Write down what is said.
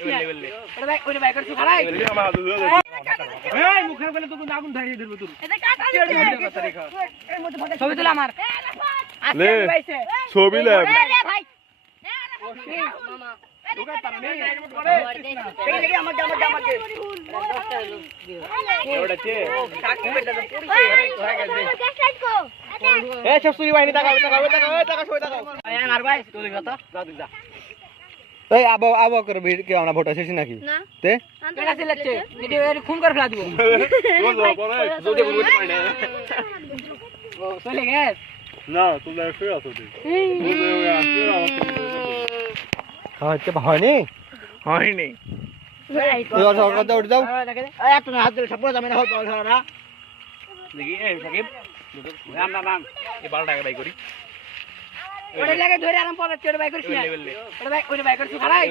করিস না ওরে ভাই করছিস খারাই এই মুখের বলে তোকে আগুন ধরিয়ে দেব তোর এটা কাটা এর মধ্যে ছবি তুলে আমার লে ছবি লে ভাই মামা তোকে পারে এই লাগি আমার ওড়াছে কাকি বেটা তো পড়িছে এই সব সুরি বাহিনী টাকা সই টাকা এই আমার ভাই তুই কথা যা তুই যা এই আবো করে ভিড় কি আমরা ভোট শেষ নাকি তে কেডা সিলেক্টে ভিডিও এর খুন করে ফেলা দিব জোরে বলতে পারে না ও চলে গেছ না তুমি ফের আসো তুই হচ্ছে হয়নি হয়নি তুই আর কথা উঠে যাও এই এত হাত দিলে সব যাবে না হল না দেখি এই সাকিব রাম রাম এই বালটাকে বাই করি ওরে লাগে ধরে আরাম পড়া চেড় বাই করিস না ওরে বাই করিস খারাই